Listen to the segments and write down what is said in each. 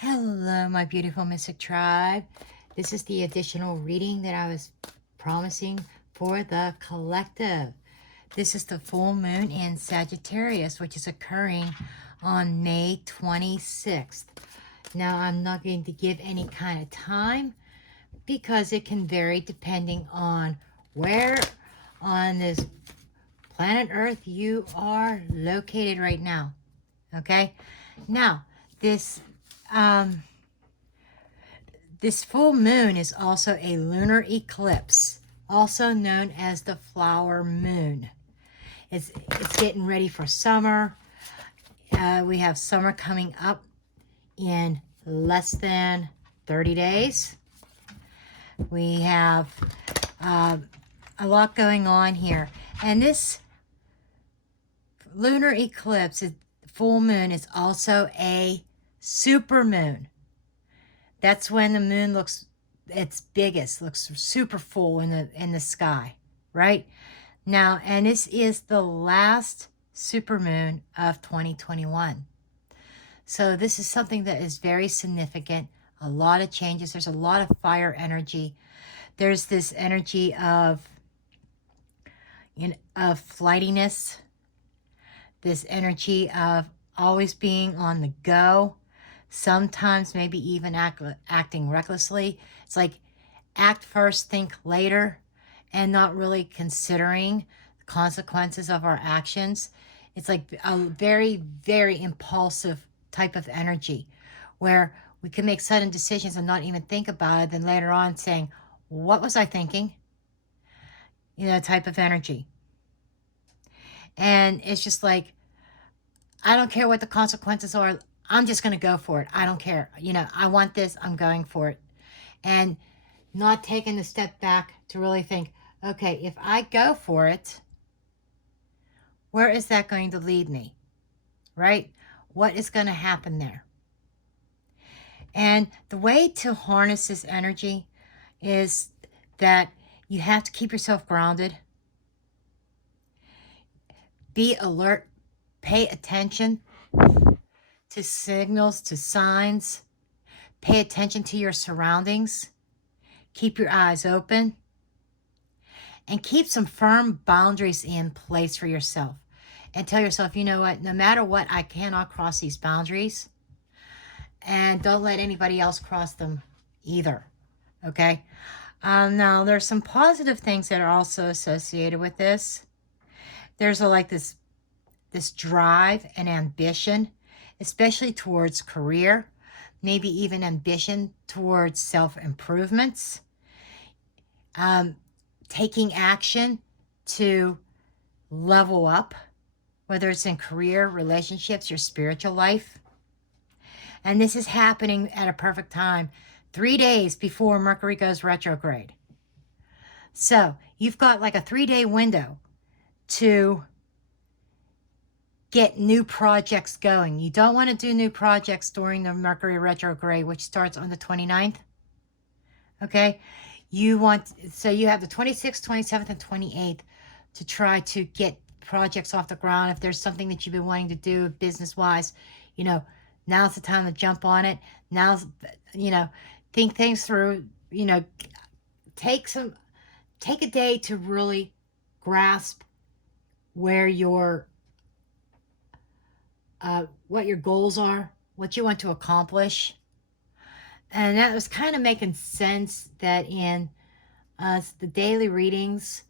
Hello, my beautiful Mystic Tribe. This is the additional reading that I was promising for the collective. This is the full moon in Sagittarius, which is occurring on May 26th. Now, I'm not going to give any kind of time because it can vary depending on where on this planet Earth you are located right now. Okay? Now, this full moon is also a lunar eclipse, also known as the flower moon. It's getting ready for summer. We have summer coming up in less than 30 days. We have a lot going on here. And this lunar eclipse, full moon, is also a super moon. That's when the moon looks its biggest, looks super full in the sky, right? Now, and this is the last supermoon of 2021. So this is something that is very significant. A lot of changes. There's a lot of fire energy. There's this energy of flightiness, this energy of always being on the go, sometimes maybe even acting recklessly. It's like act first, think later, and not really considering the consequences of our actions. It's like a very, very impulsive type of energy where we can make sudden decisions and not even think about it, then later on saying, what was I thinking? Type of energy. And it's just like, I don't care what the consequences are. I'm just going to go for it. I don't care. I want this. I'm going for it. And not taking the step back to really think, okay, if I go for it, where is that going to lead me? Right? What is going to happen there? And the way to harness this energy is that you have to keep yourself grounded. Be alert. Pay attention to signals, to signs. Pay attention to your surroundings. Keep your eyes open. And keep some firm boundaries in place for yourself. And tell yourself, you know what, no matter what, I cannot cross these boundaries. And don't let anybody else cross them either. Okay? Now, there's some positive things that are also associated with this. There's this drive and ambition, especially towards career, maybe even ambition towards self-improvements, taking action to level up, whether it's in career, relationships, your spiritual life. And this is happening at a perfect time, 3 days before Mercury goes retrograde. So you've got like a 3-day window to get new projects going. You don't want to do new projects during the Mercury retrograde, which starts on the 29th. Okay? So you have the 26th, 27th, and 28th to try to get projects off the ground. If there's something that you've been wanting to do business-wise, now's the time to jump on it. Now's, think things through, take a day to really grasp where what your goals are, what you want to accomplish. And that was kind of making sense that in the daily readings,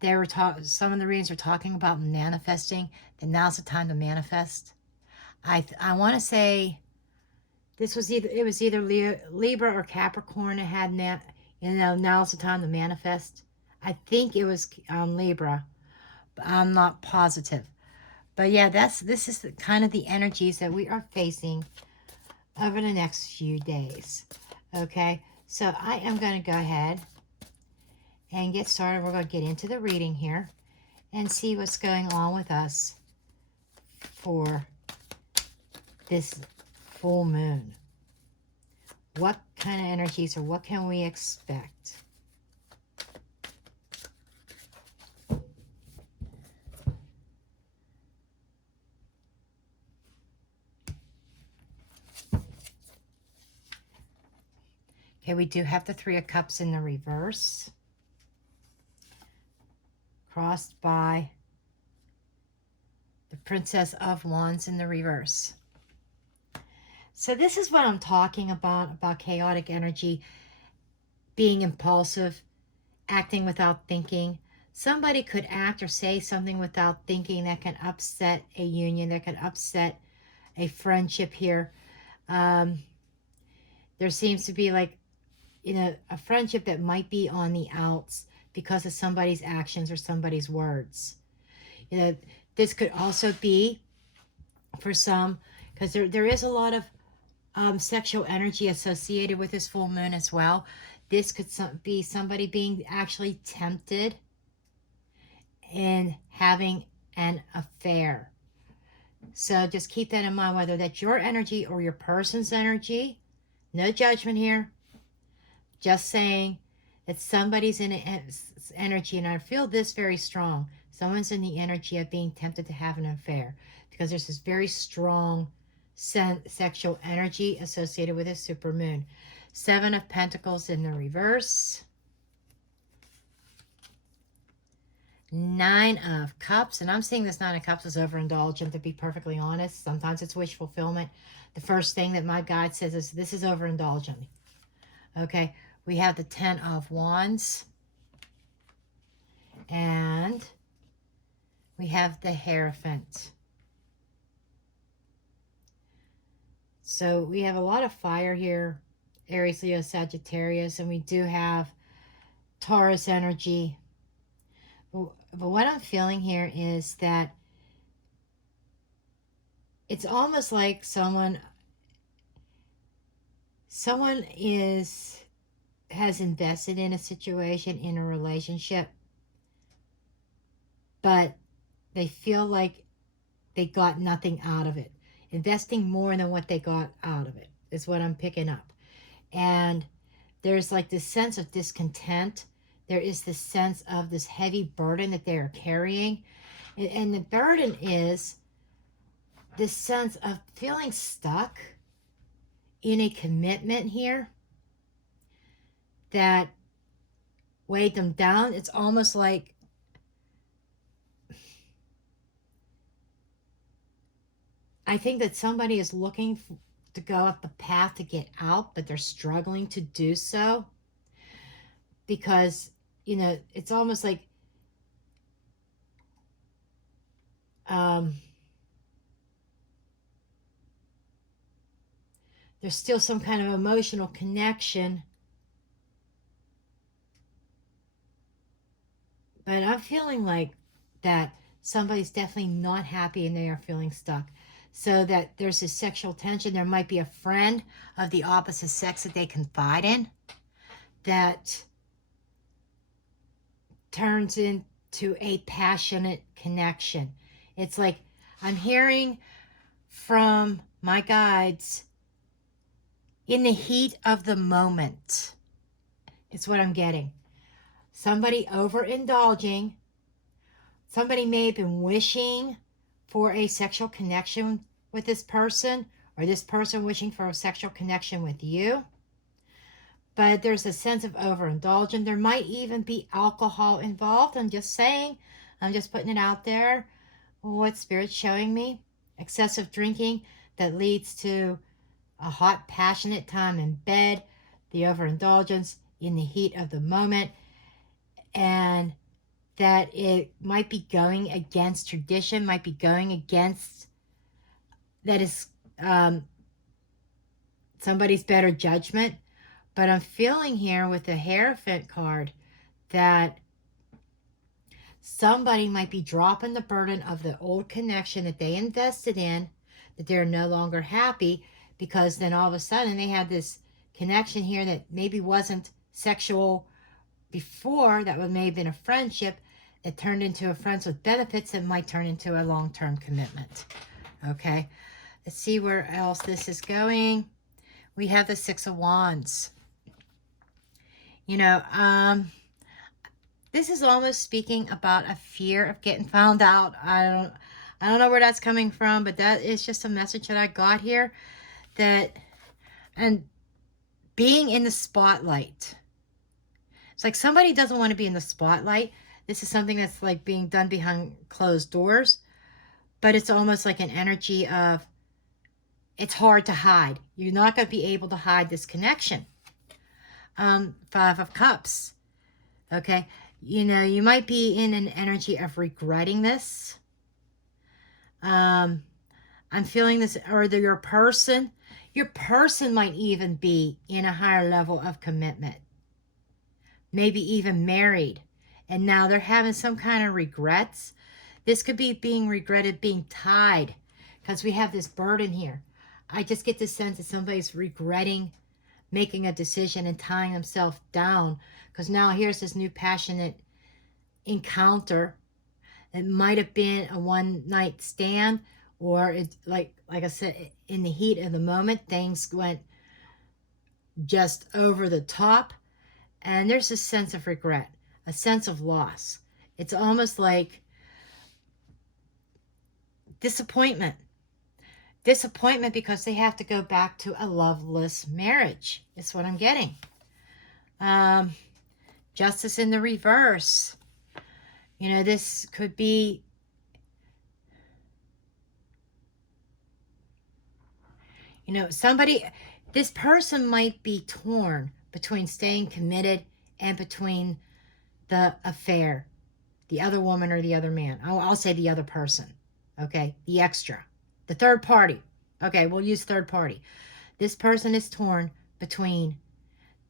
some of the readings were talking about manifesting, that now's the time to manifest. I want to say it was either Libra or Capricorn that had now's the time to manifest. I think it was Libra, but I'm not positive. But yeah, this is kind of the energies that we are facing over the next few days. Okay, so I am going to go ahead and get started. We're going to get into the reading here and see what's going on with us for this full moon. What kind of energies, or what can we expect? Okay, we do have the Three of Cups in the reverse, crossed by the Princess of Wands in the reverse. So this is what I'm talking about chaotic energy, being impulsive, acting without thinking. Somebody could act or say something without thinking that can upset a union, that can upset a friendship here. There seems to be like, a friendship that might be on the outs because of somebody's actions or somebody's words. This could also be for some, because there is a lot of sexual energy associated with this full moon as well. This could be somebody being actually tempted in having an affair. So just keep that in mind, whether that's your energy or your person's energy. No judgment here. Just saying that somebody's in an energy, and I feel this very strong. Someone's in the energy of being tempted to have an affair because there's this very strong sexual energy associated with a supermoon. Seven of Pentacles in the reverse. Nine of Cups, and I'm seeing this Nine of Cups is overindulgent, to be perfectly honest. Sometimes it's wish fulfillment. The first thing that my guide says is this is overindulgent. Okay, we have the Ten of Wands, and we have the Hierophant. So we have a lot of fire here, Aries, Leo, Sagittarius, and we do have Taurus energy. But what I'm feeling here is that it's almost like someone has invested in a situation, in a relationship, but they feel like they got nothing out of it. Investing more than what they got out of it is what I'm picking up. And there's like this sense of discontent. There is this sense of this heavy burden that they are carrying. And the burden is this sense of feeling stuck in a commitment here that weighed them down. It's almost like I think that somebody is looking to go up the path to get out, but they're struggling to do so because, it's almost like there's still some kind of emotional connection. But I'm feeling like that somebody's definitely not happy and they are feeling stuck. So that there's this sexual tension. There might be a friend of the opposite sex that they confide in that turns into a passionate connection. It's like I'm hearing from my guides, in the heat of the moment. It's what I'm getting. Somebody overindulging. Somebody may have been wishing for a sexual connection with this person, or this person wishing for a sexual connection with you. But there's a sense of overindulgence. There might even be alcohol involved. I'm just saying. I'm just putting it out there. What Spirit's showing me. Excessive drinking that leads to a hot, passionate time in bed. The overindulgence in the heat of the moment. And that it might be going against tradition, might be going against, that is somebody's better judgment. But I'm feeling here with the Hierophant card that somebody might be dropping the burden of the old connection that they invested in, that they're no longer happy, because then all of a sudden they had this connection here that maybe wasn't sexual before, that may have been a friendship, that turned into a friends with benefits that might turn into a long-term commitment. Okay, let's see where else this is going. We have the Six of Wands. This is almost speaking about a fear of getting found out. I don't know where that's coming from, but that is just a message that I got here. And being in the spotlight. It's like somebody doesn't want to be in the spotlight. This is something that's like being done behind closed doors, but it's almost like an energy of it's hard to hide. You're not going to be able to hide this connection. Five of Cups. Okay. You might be in an energy of regretting this. I'm feeling this, or your person might even be in a higher level of commitment. Maybe even married. And now they're having some kind of regrets. This could be being regretted being tied, because we have this burden here. I just get the sense that somebody's regretting making a decision and tying themselves down, because now here's this new passionate encounter. It might have been a one-night stand, or it's like I said, in the heat of the moment, things went just over the top. And there's a sense of regret, a sense of loss. It's almost like disappointment. Disappointment because they have to go back to a loveless marriage. Is what I'm getting. Justice in the reverse. This could be this person might be torn between staying committed and between the affair, the other woman or the other man. I'll say the other person, okay? The extra, the third party. Okay, we'll use third party. This person is torn between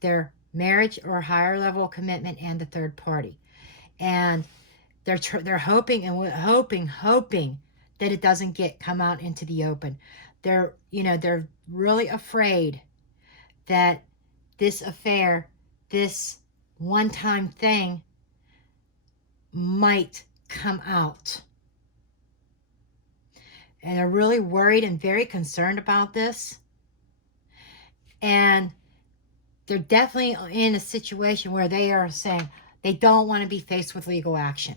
their marriage or higher level commitment and the third party. And they're hoping that it doesn't come out into the open. They're really afraid that this affair, this one-time thing might come out. And they're really worried and very concerned about this. And they're definitely in a situation where they are saying they don't want to be faced with legal action.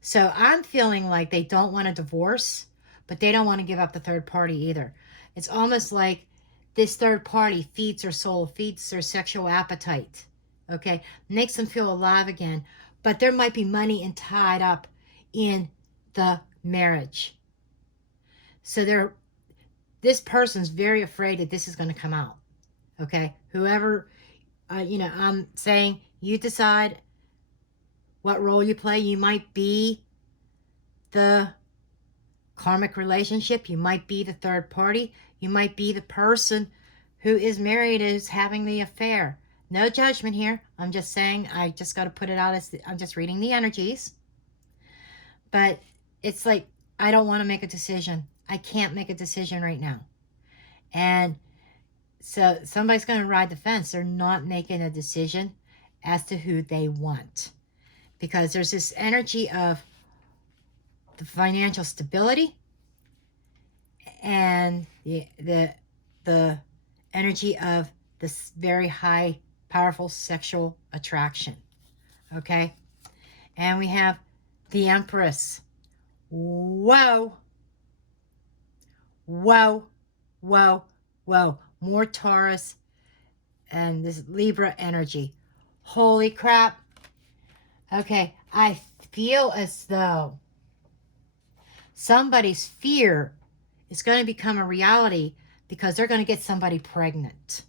So I'm feeling like they don't want a divorce, but they don't want to give up the third party either. It's almost like this third party feeds their soul, feeds their sexual appetite, okay? Makes them feel alive again. But there might be money tied up in the marriage. So this person's very afraid that this is going to come out, okay? Whoever, I'm saying you decide what role you play. You might be the karmic relationship. You might be the third party. You might be the person who is married, is having the affair. No judgment here. I'm just saying, I just got to put it out I'm just reading the energies. But it's like, I don't want to make a decision. I can't make a decision right now. And so somebody's going to ride the fence. They're not making a decision as to who they want. Because there's this energy of the financial stability and the energy of this very high, powerful sexual attraction. Okay? And we have the Empress. Whoa. Whoa. Whoa. Whoa. More Taurus and this Libra energy. Holy crap. Okay, I feel as though somebody's fear is going to become a reality because they're going to get somebody pregnant.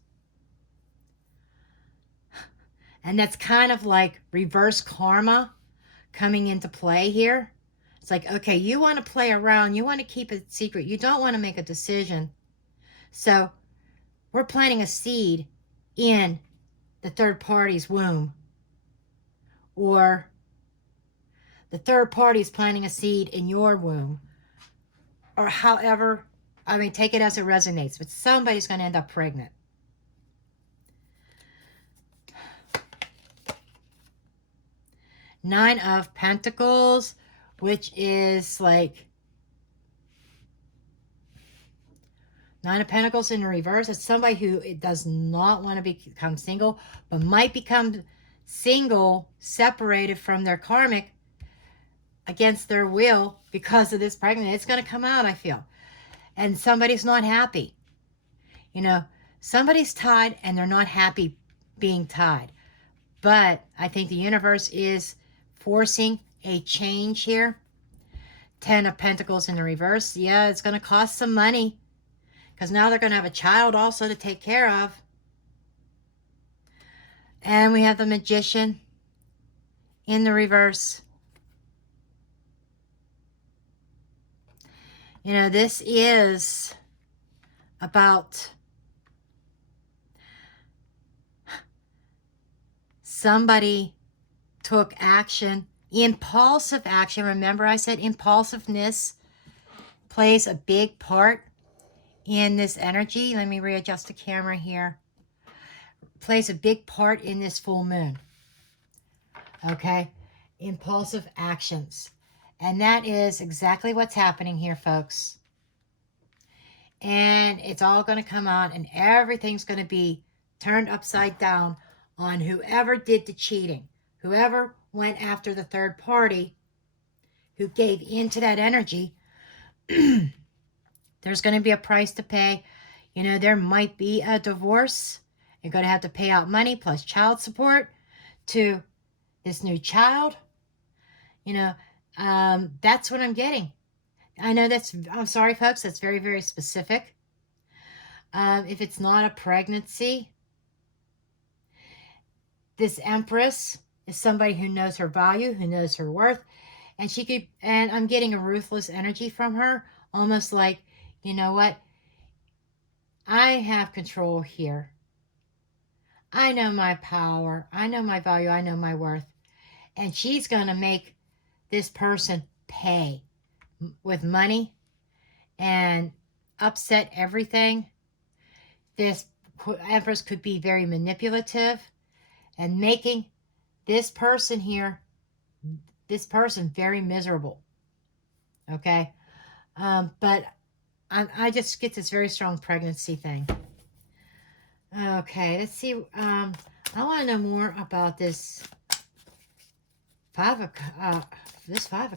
And that's kind of like reverse karma coming into play here. It's like, okay, you want to play around. You want to keep it secret. You don't want to make a decision. So we're planting a seed in the third party's womb. Or the third party is planting a seed in your womb. Or however, take it as it resonates. But somebody's going to end up pregnant. Nine of Pentacles, which is like Nine of Pentacles in reverse. It's somebody who does not want to become single, but might become single, separated from their karmic against their will because of this pregnancy. It's going to come out, I feel. And somebody's not happy. Somebody's tied and they're not happy being tied. But I think the universe is forcing a change here. 10 of Pentacles in the reverse. Yeah, it's going to cost some money because now they're going to have a child also to take care of. And we have the Magician in the reverse. You know, this is about somebody took action, impulsive action. Remember I said impulsiveness plays a big part in this energy. Let me readjust the camera here. Plays a big part in this full moon. Okay? Impulsive actions. And that is exactly what's happening here, folks. And it's all going to come out and everything's going to be turned upside down on whoever did the cheating. Whoever went after the third party who gave into that energy. There's going to be a price to pay. You know, there might be a divorce. You're going to have to pay out money plus child support to this new child. You know, that's what I'm getting. I know I'm sorry, folks, that's very, very specific. If it's not a pregnancy, this Empress is somebody who knows her value, who knows her worth, and I'm getting a ruthless energy from her, almost like, you know what? I have control here. I know my power. I know my value. I know my worth. And she's going to make this person pay with money and upset everything. This Empress could be very manipulative and making this person here, this person very miserable. Okay? But I just get this very strong pregnancy thing. Okay, let's see. I want to know more about this Five of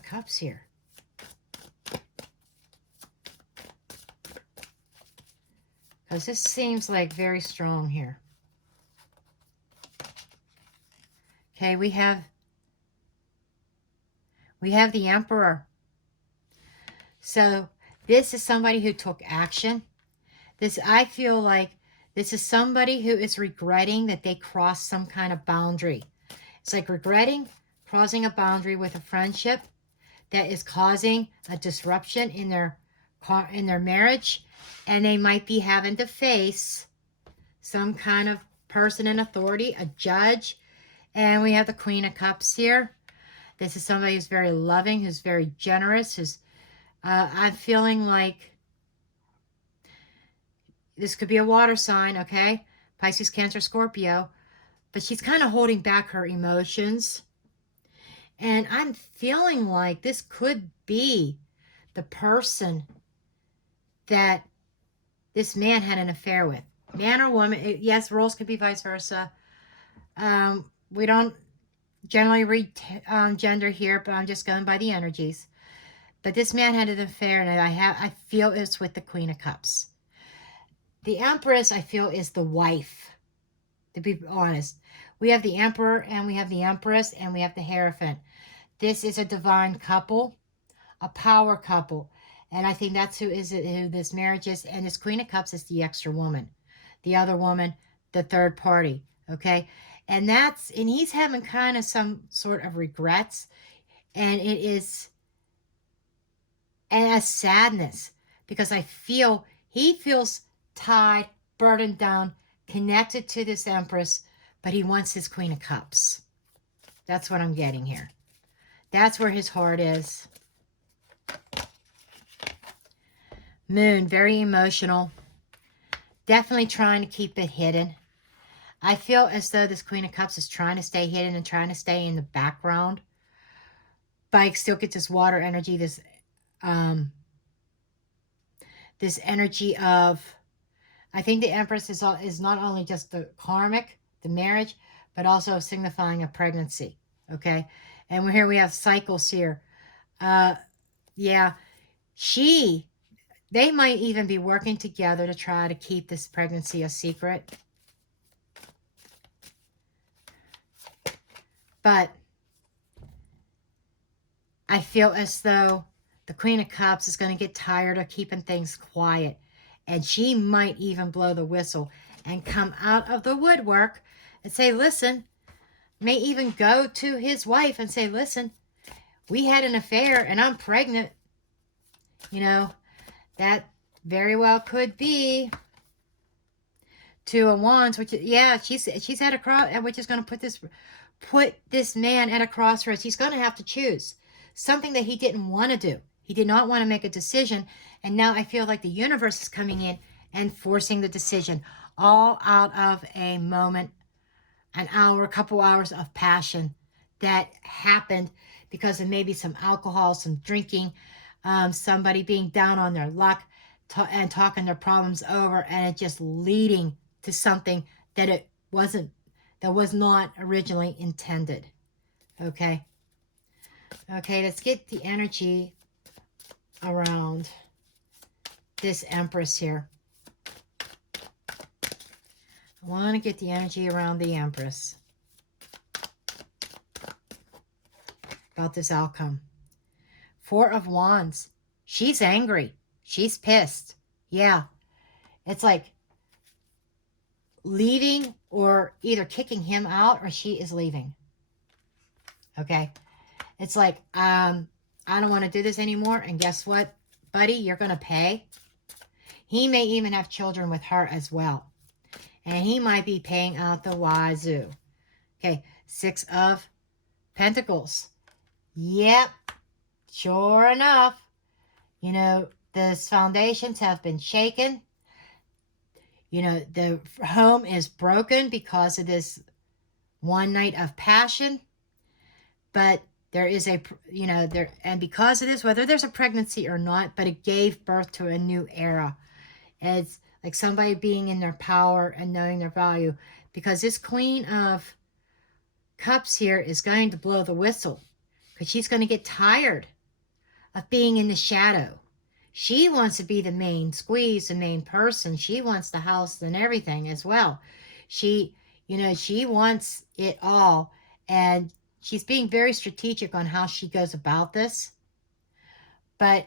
Cups here. Because this seems like very strong here. Okay, we have the Emperor. So this is somebody who took action. I feel like this is somebody who is regretting that they crossed some kind of boundary. It's like regretting crossing a boundary with a friendship that is causing a disruption in their marriage, and they might be having to face some kind of person in authority, a judge. And we have the Queen of Cups here. This is somebody who's very loving, who's very generous, who's I'm feeling like this could be a water sign, okay? Pisces, Cancer, Scorpio. But she's kind of holding back her emotions. And I'm feeling like this could be the person that this man had an affair with. Man or woman. Yes, roles could be vice versa. We don't generally read gender here, but I'm just going by the energies. But this man had an affair, and I feel it's with the Queen of Cups. The Empress, I feel, is the wife, to be honest. We have the Emperor, and we have the Empress, and we have the Hierophant. This is a divine couple, a power couple. And I think that's who this marriage is. And this Queen of Cups is the extra woman. The other woman, the third party. Okay? And he's having kind of some sort of regrets. And a sadness. Because he feels tied, burdened down, connected to this Empress, but he wants his Queen of Cups. That's what I'm getting here. That's where his heart is. Moon, very emotional. Definitely trying to keep it hidden. I feel as though this Queen of Cups is trying to stay hidden and trying to stay in the background. But I still get this water energy, this energy of, I think the Empress is not only just the karmic, the marriage, but also signifying a pregnancy. Okay? And here we have cycles here. Yeah. She They might even be working together to try to keep this pregnancy a secret. But I feel as though the Queen of Cups is going to get tired of keeping things quiet. And she might even blow the whistle and come out of the woodwork and say, listen, may even go to his wife and say, listen, we had an affair and I'm pregnant. You know, that very well could be. Two of Wands, which is, yeah, she's at a cross, which is going to put this man at a crossroads. He's going to have to choose something that he didn't want to do. He did not want to make a decision, and now I feel like the universe is coming in and forcing the decision, all out of a moment, an hour, a couple hours of passion that happened because of maybe some alcohol, some drinking, somebody being down on their luck and talking their problems over, and it just leading to something that was not originally intended. Okay, let's get the energy around this Empress here. I want to get the energy around the Empress about this outcome. Four of Wands. She's angry. She's pissed. Yeah. It's like leaving or either kicking him out or she is leaving. Okay. It's like, I don't want to do this anymore. And guess what, buddy? You're going to pay. He may even have children with her as well. And he might be paying out the wazoo. Okay. Six of Pentacles. Yep. Sure enough. You know, the foundations have been shaken. You know, the home is broken because of this one night of passion. But there is a, you know, there, and because of this, whether there's a pregnancy or not, but it gave birth to a new era. It's like somebody being in their power and knowing their value. Because this Queen of Cups here is going to blow the whistle. Because she's going to get tired of being in the shadow. She wants to be the main squeeze, the main person. She wants the house and everything as well. She, you know, she wants it all. And she's being very strategic on how she goes about this. But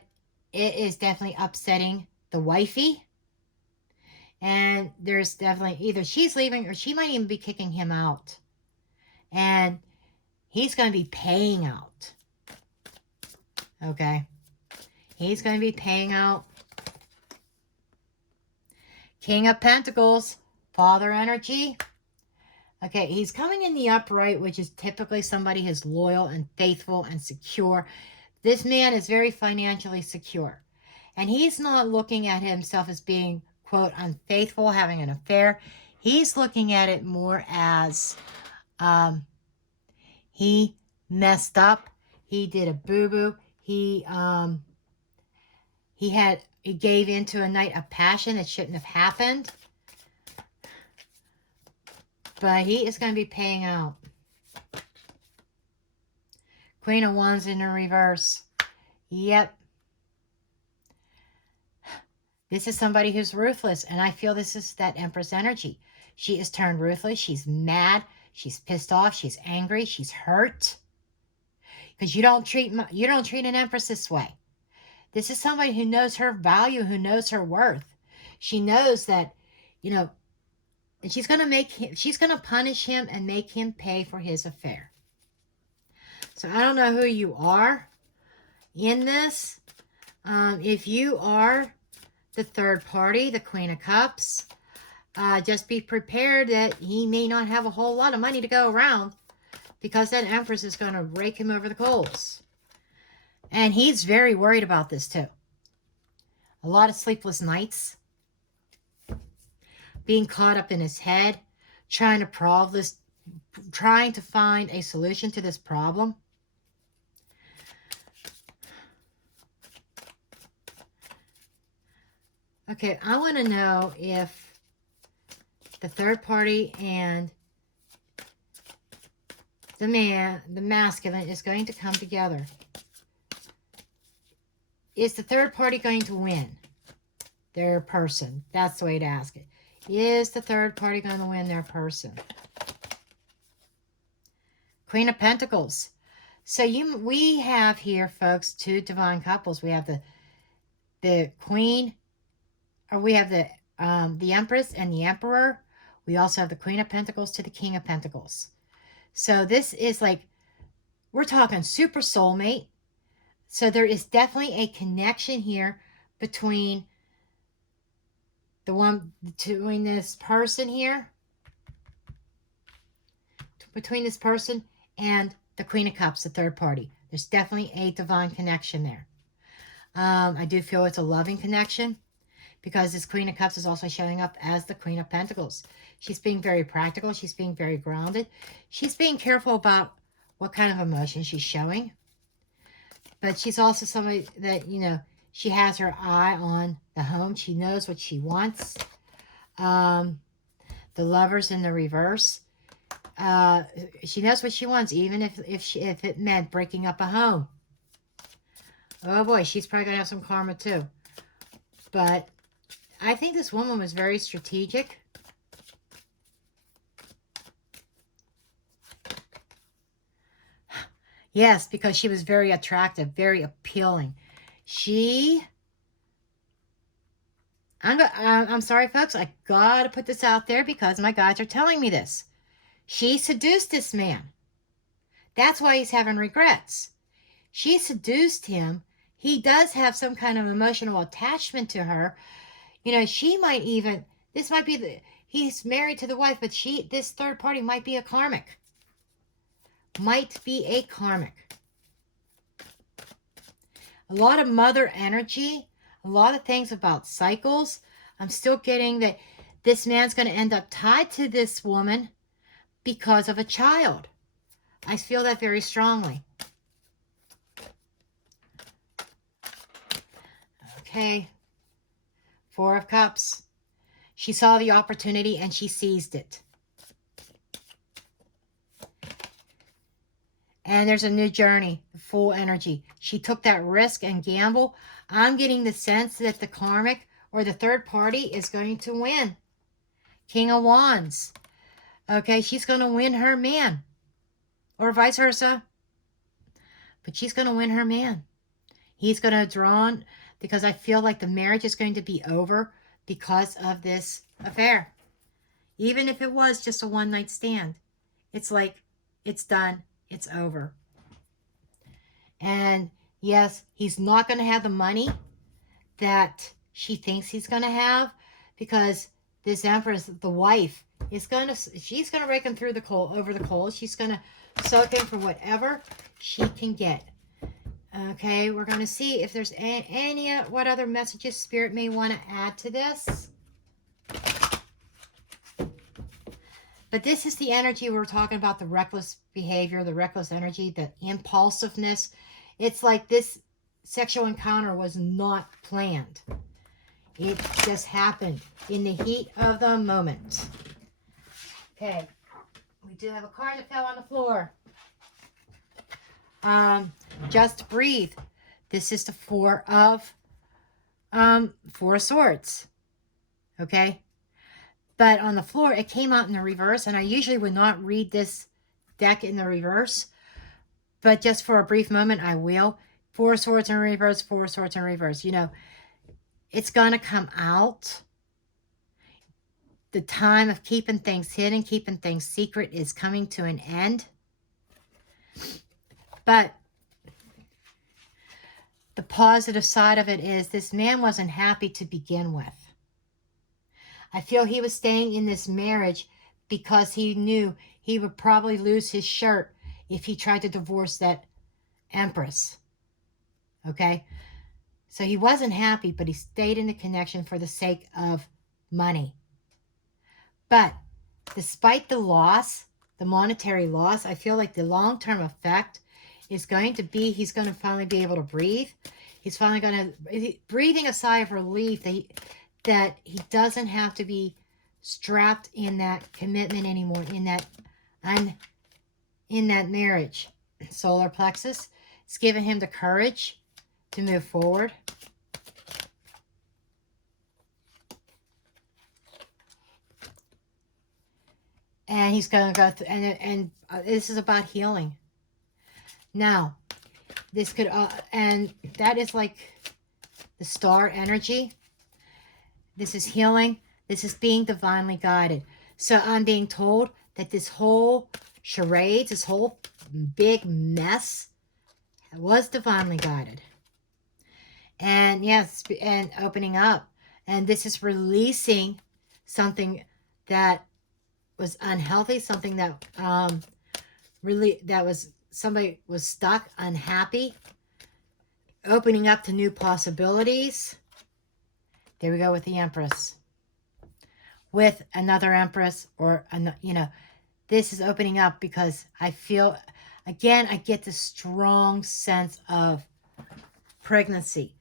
it is definitely upsetting the wifey. And there's definitely either she's leaving or she might even be kicking him out. And he's going to be paying out. Okay. He's going to be paying out. King of Pentacles, father energy. Okay, he's coming in the upright, which is typically somebody who's loyal and faithful and secure. This man is very financially secure. And he's not looking at himself as being, quote, unfaithful, having an affair. He's looking at it more as he messed up. He did a boo-boo. He gave into a night of passion that shouldn't have happened. But he is going to be paying out. Queen of Wands in the reverse. Yep. This is somebody who's ruthless. And I feel this is that Empress energy. She is turned ruthless. She's mad. She's pissed off. She's angry. She's hurt. Because you don't treat an Empress this way. This is somebody who knows her value, who knows her worth. She knows that, you know, and she's going to punish him and make him pay for his affair. So I don't know who you are in this. If you are the third party, the Queen of Cups, just be prepared that he may not have a whole lot of money to go around because that Empress is going to rake him over the coals. And he's very worried about this too. A lot of sleepless nights. Being caught up in his head. Trying to find a solution to this problem. Okay, I want to know if the third party and the masculine is going to come together. Is the third party going to win? their person? That's the way to ask it. Is the third party going to win their person? Queen of Pentacles. So we have here, folks, two divine couples. We have the Queen, or we have the Empress and the Emperor. We also have the Queen of Pentacles to the King of Pentacles. So this is like, we're talking super soulmate. So there is definitely a connection here between between this person here, between this person and the Queen of Cups, the third party. There's definitely a divine connection there. I do feel it's a loving connection because this Queen of Cups is also showing up as the Queen of Pentacles. She's being very practical. She's being very grounded. She's being careful about what kind of emotion she's showing. But she's also somebody that, you know, she has her eye on the home. She knows what she wants. The Lovers in the reverse. She knows what she wants, even if it meant breaking up a home. Oh boy, she's probably going to have some karma too. But I think this woman was very strategic. Yes, because she was very attractive, very appealing. I'm sorry, folks. I got to put this out there because my guides are telling me this. She seduced this man. That's why he's having regrets. She seduced him. He does have some kind of emotional attachment to her. You know, she might even, this might be he's married to the wife, but this third party might be a karmic. Might be a karmic. A lot of mother energy, a lot of things about cycles. I'm still getting that this man's going to end up tied to this woman because of a child. I feel that very strongly. Okay. Four of Cups. She saw the opportunity and she seized it. And there's a new journey, full energy. She took that risk and gamble. I'm getting the sense that the karmic or the third party is going to win. King of Wands. Okay, she's going to win her man. Or vice versa. But she's going to win her man. He's going to draw on, because I feel like the marriage is going to be over because of this affair. Even if it was just a one-night stand. It's like, it's done. It's over. And yes, he's not going to have the money that she thinks he's going to have, because this Empress, the wife, she's going to rake him through the coal, over the coals. She's going to soak him for whatever she can get. Okay, we're going to see if there's what other messages Spirit may want to add to this. But this is the energy we were talking about, the reckless behavior, the reckless energy, the impulsiveness. It's like this sexual encounter was not planned. It just happened in the heat of the moment. Okay, we do have a card that fell on the floor. Just breathe. This is the Four of Swords. Okay. But on the floor, it came out in the reverse, and I usually would not read this deck in the reverse, but just for a brief moment, I will. Four Swords in reverse, Four Swords in reverse. You know, it's going to come out. The time of keeping things hidden, keeping things secret is coming to an end. But the positive side of it is this man wasn't happy to begin with. I feel he was staying in this marriage because he knew he would probably lose his shirt if he tried to divorce that Empress. Okay? So he wasn't happy, but he stayed in the connection for the sake of money. But despite the loss, the monetary loss, I feel like the long-term effect is going to be he's going to finally be able to breathe. He's finally going to, breathing a sigh of relief that he doesn't have to be strapped in that commitment anymore, in that marriage. Solar plexus. It's given him the courage to move forward. And he's going to go through, and this is about healing. Now, this could, and that is like the star energy. This is healing. This is being divinely guided. So I'm being told that this whole charade, this whole big mess was divinely guided. And yes, and opening up. And this is releasing something that was unhealthy, something that really, that was, somebody was stuck, unhappy, opening up to new possibilities. There we go with the Empress. With another Empress, or, you know, this is opening up because I feel, again, I get this strong sense of pregnancy.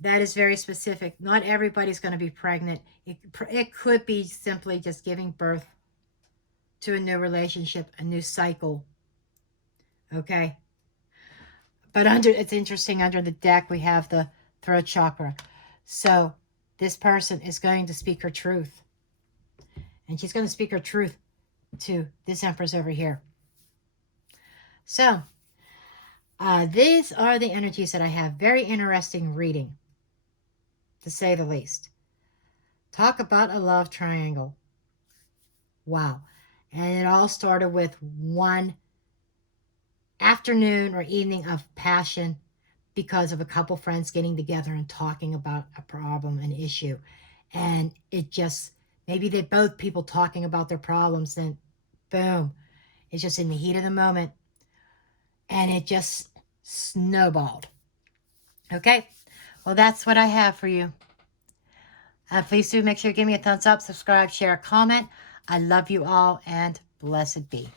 That is very specific. Not everybody's going to be pregnant. It could be simply just giving birth to a new relationship, a new cycle. Okay? But it's interesting, under the deck, we have the throat chakra. So this person is going to speak her truth. And she's going to speak her truth to this Empress over here. So, these are the energies that I have. Very interesting reading, to say the least. Talk about a love triangle. Wow. And it all started with one afternoon or evening of passion because of a couple friends getting together and talking about a problem, an issue. And it just, maybe they both people talking about their problems, and boom, it's just in the heat of the moment. And it just snowballed. Okay, well, that's what I have for you. Please do make sure you give me a thumbs up, subscribe, share, comment. I love you all, and blessed be.